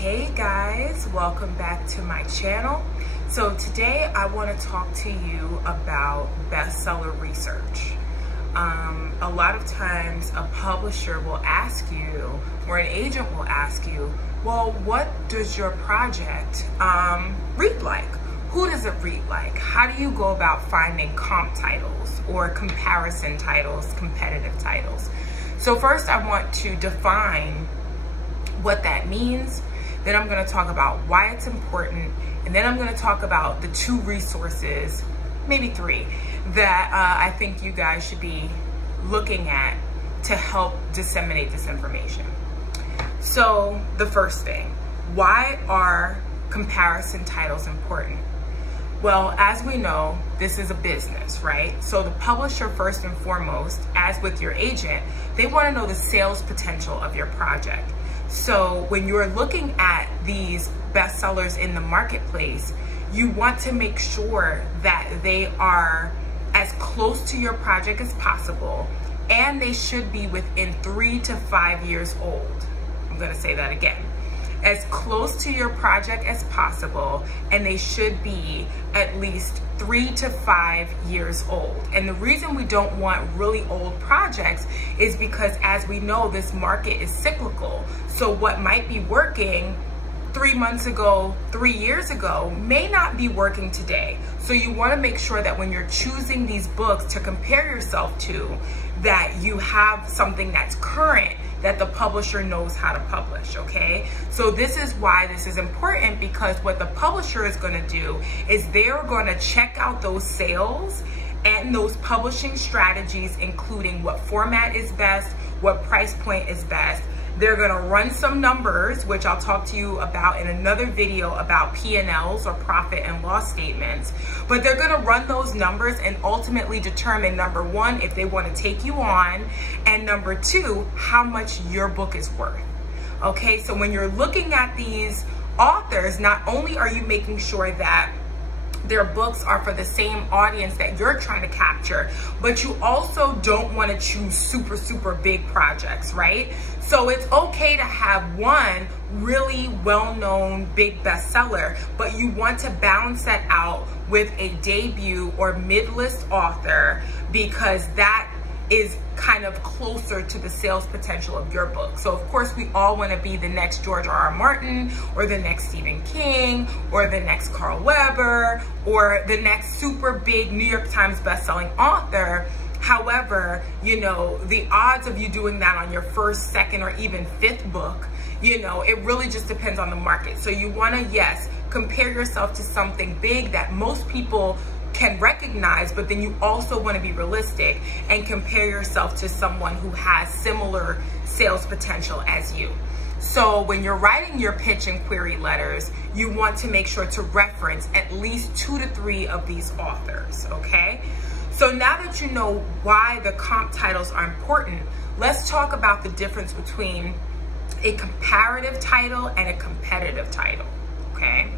Hey guys, welcome back to my channel. So today I want to talk to you about bestseller research. A lot of times a publisher will ask you, or an agent will ask you, well, what does your project read like? Who does it read like? How do you go about finding comp titles or comparison titles, competitive titles? So first I want to define what that means. Then I'm going to talk about why it's important, and then I'm going to talk about the two resources, maybe three, that I think you guys should be looking at to help disseminate this information. So the first thing, why are comparison titles important? Well, as we know, this is a business, right? So the publisher, first and foremost, as with your agent, they want to know the sales potential of your project. So when you're looking at these bestsellers in the marketplace, you want to make sure that they are as close to your project as possible, and they should be within 3 to 5 years old. I'm going to say that again. As close to your project as possible, and they should be at least 3 to 5 years old. And the reason we don't want really old projects is because, as we know, this market is cyclical. So what might be working 3 months ago, 3 years ago, may not be working today. So you want to make sure that when you're choosing these books to compare yourself to, that you have something that's current, that the publisher knows how to publish, okay? So this is why this is important, because what the publisher is going to do is they're going to check out those sales and those publishing strategies, including what format is best, what price point is best. They're going to run some numbers, which I'll talk to you about in another video about P&Ls, or profit and loss statements. But they're going to run those numbers and ultimately determine, number one, if they want to take you on, and number two, how much your book is worth. Okay, so when you're looking at these authors, not only are you making sure that their books are for the same audience that you're trying to capture, but you also don't want to choose super big projects, right? So it's okay to have one really well-known big bestseller, but you want to balance that out with a debut or mid-list author, because that is kind of closer to the sales potential of your book. So of course we all want to be the next George R.R. Martin, or the next Stephen King, or the next Carl Weber, or the next super big New York Times bestselling author. However, you know, the odds of you doing that on your first, second, or even fifth book, you know, it really just depends on the market. So you want to, yes, compare yourself to something big that most people can recognize, but then you also want to be realistic and compare yourself to someone who has similar sales potential as you. So when you're writing your pitch and query letters, you want to make sure to reference at least 2 to 3 of these authors, okay? So now that you know why the comp titles are important, let's talk about the difference between a comparative title and a competitive title, okay?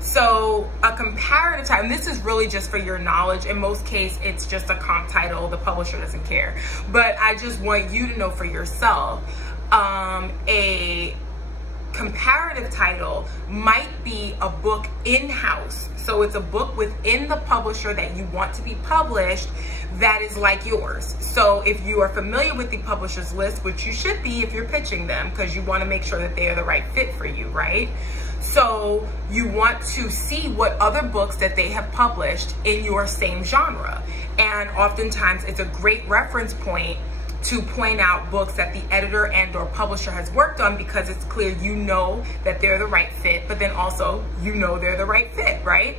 So a comparative title, and this is really just for your knowledge. In most cases, it's just a comp title. The publisher doesn't care. But I just want you to know for yourself, a comparative title might be a book in-house. So it's a book within the publisher that you want to be published that is like yours. So if you are familiar with the publisher's list, which you should be if you're pitching them, because you want to make sure that they are the right fit for you, right? So you want to see what other books that they have published in your same genre. And oftentimes it's a great reference point to point out books that the editor and or publisher has worked on, because it's clear you know that they're the right fit, but then also you know they're the right fit, right?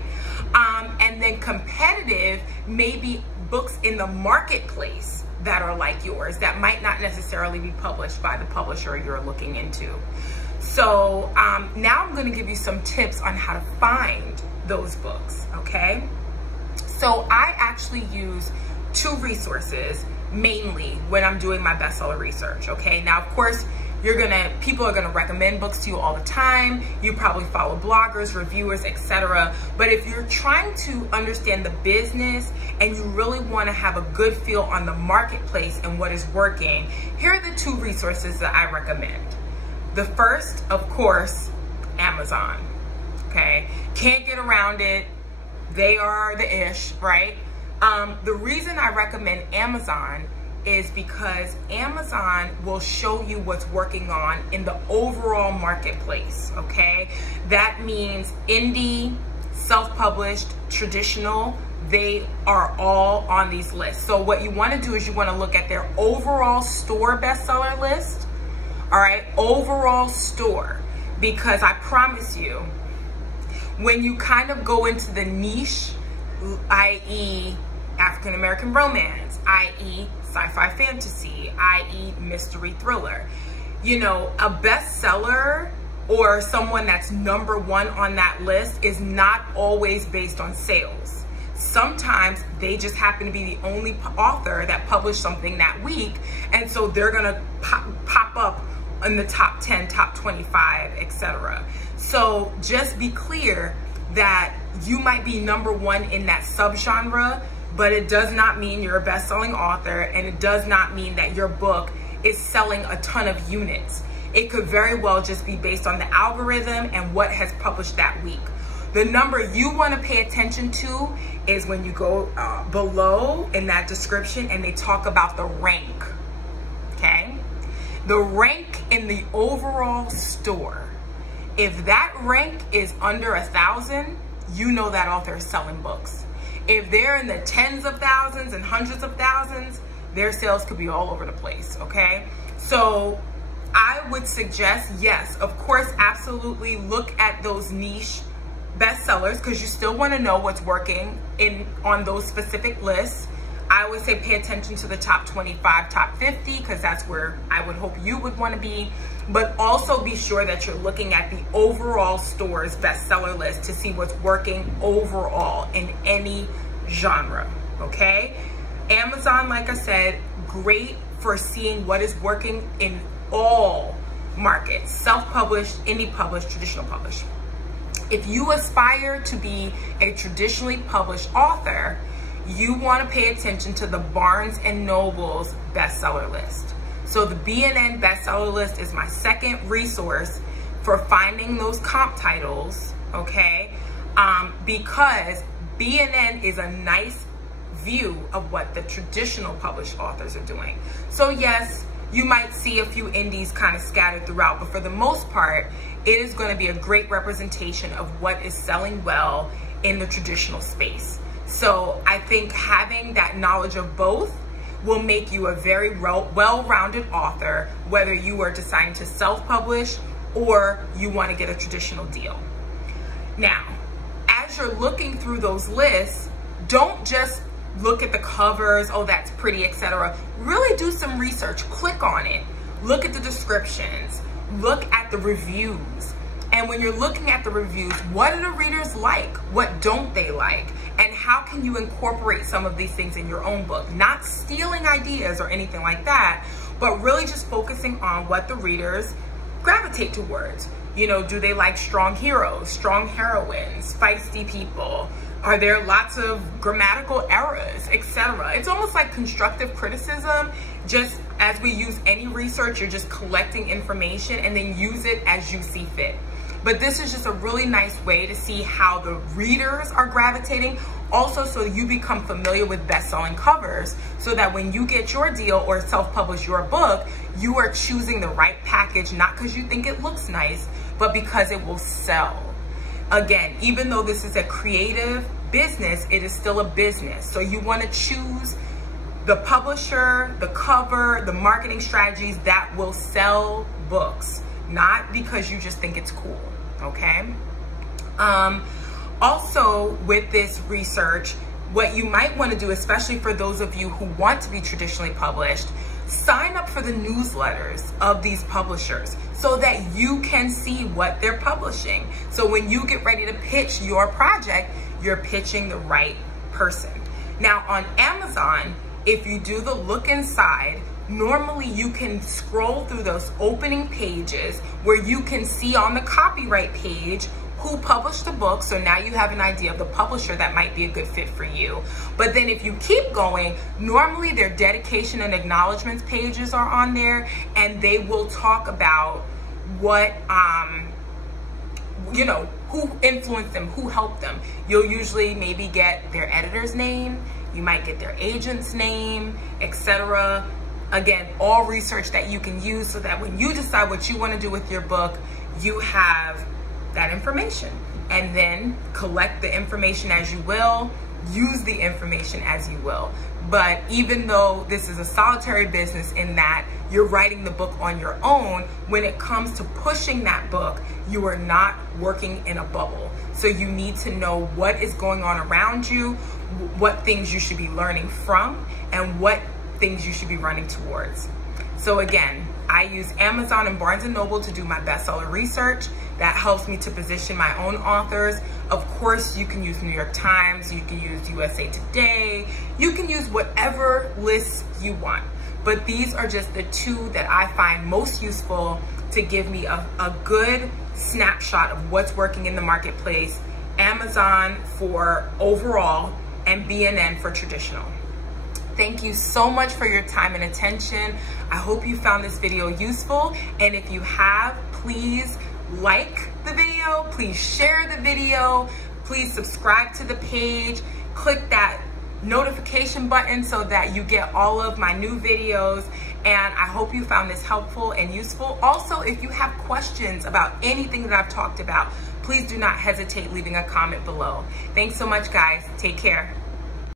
And then competitive may be books in the marketplace that are like yours that might not necessarily be published by the publisher you're looking into. So now I'm going to give you some tips on how to find those books, okay? So I actually use 2 resources mainly when I'm doing my bestseller research, okay? Now, of course, people are gonna recommend books to you all the time. You probably follow bloggers, reviewers, etc. But if you're trying to understand the business and you really wanna have a good feel on the marketplace and what is working, here are the 2 resources that I recommend. The first, of course, Amazon. Okay, can't get around it. They are the ish, right? The reason I recommend Amazon is because Amazon will show you what's working on in the overall marketplace, okay? That means indie, self-published, traditional, they are all on these lists. So what you want to do is you want to look at their overall store bestseller list, all right? Overall store, because I promise you, when you kind of go into the niche, i.e. African American romance, i.e. sci-fi fantasy, i.e. mystery thriller, you know, a bestseller or someone that's #1 on that list is not always based on sales. Sometimes they just happen to be the only author that published something that week, and so they're gonna pop up in the top 10, top 25, etc. So just be clear that you might be #1 in that subgenre, but it does not mean you're a best-selling author, and it does not mean that your book is selling a ton of units. It could very well just be based on the algorithm and what has published that week. The number you want to pay attention to is when you go below in that description and they talk about the rank, okay? The rank in the overall store. If that rank is under 1,000, you know that author is selling books. If they're in the tens of thousands and hundreds of thousands, their sales could be all over the place, okay? So I would suggest, yes, of course, absolutely look at those niche bestsellers, because you still want to know what's working on those specific lists. I always say pay attention to the top 25, top 50, because that's where I would hope you would want to be. But also be sure that you're looking at the overall store's bestseller list to see what's working overall in any genre, okay? Amazon, like I said, great for seeing what is working in all markets: self-published, indie published, traditional published. If you aspire to be a traditionally published author, you want to pay attention to the Barnes & Noble's bestseller list. So the B&N bestseller list is my second resource for finding those comp titles, okay? Because B&N is a nice view of what the traditional published authors are doing. So yes, you might see a few indies kind of scattered throughout, but for the most part, it is going to be a great representation of what is selling well in the traditional space. So I think having that knowledge of both will make you a very well-rounded author, whether you are deciding to self-publish or you want to get a traditional deal. Now, as you're looking through those lists, don't just look at the covers, oh, that's pretty, etc. Really do some research, click on it, look at the descriptions, look at the reviews. And when you're looking at the reviews, what do the readers like? What don't they like? And how can you incorporate some of these things in your own book? Not stealing ideas or anything like that, but really just focusing on what the readers gravitate towards. You know, do they like strong heroes, strong heroines, feisty people? Are there lots of grammatical errors, etc.? It's almost like constructive criticism. Just as we use any research, you're just collecting information and then use it as you see fit. But this is just a really nice way to see how the readers are gravitating. Also, so you become familiar with best-selling covers, so that when you get your deal or self-publish your book, you are choosing the right package, not because you think it looks nice, but because it will sell. Again, even though this is a creative business, it is still a business. So you want to choose the publisher, the cover, the marketing strategies that will sell books, not because you just think it's cool, okay? Also, with this research, what you might want to do, especially for those of you who want to be traditionally published, sign up for the newsletters of these publishers so that you can see what they're publishing. So when you get ready to pitch your project, you're pitching the right person. Now on Amazon, if you do the look inside, normally you can scroll through those opening pages where you can see on the copyright page who published the book. So now you have an idea of the publisher that might be a good fit for you. But then if you keep going, normally their dedication and acknowledgments pages are on there, and they will talk about what you know, who influenced them, who helped them. You'll usually maybe get their editor's name, you might get their agent's name, etc. Again, all research that you can use so that when you decide what you want to do with your book, you have that information. And then collect the information as you will, use the information as you will. But even though this is a solitary business in that you're writing the book on your own, when it comes to pushing that book, you are not working in a bubble. So you need to know what is going on around you, what things you should be learning from, and what things you should be running towards. So again, I use Amazon and Barnes & Noble to do my bestseller research. That helps me to position my own authors. Of course, you can use New York Times, you can use USA Today, you can use whatever lists you want. But these are just the two that I find most useful to give me a good snapshot of what's working in the marketplace. Amazon for overall and BNN for traditional. Thank you so much for your time and attention. I hope you found this video useful. And if you have, please like the video, please share the video, please subscribe to the page, click that notification button so that you get all of my new videos. And I hope you found this helpful and useful. Also, if you have questions about anything that I've talked about, please do not hesitate leaving a comment below. Thanks so much, guys. Take care.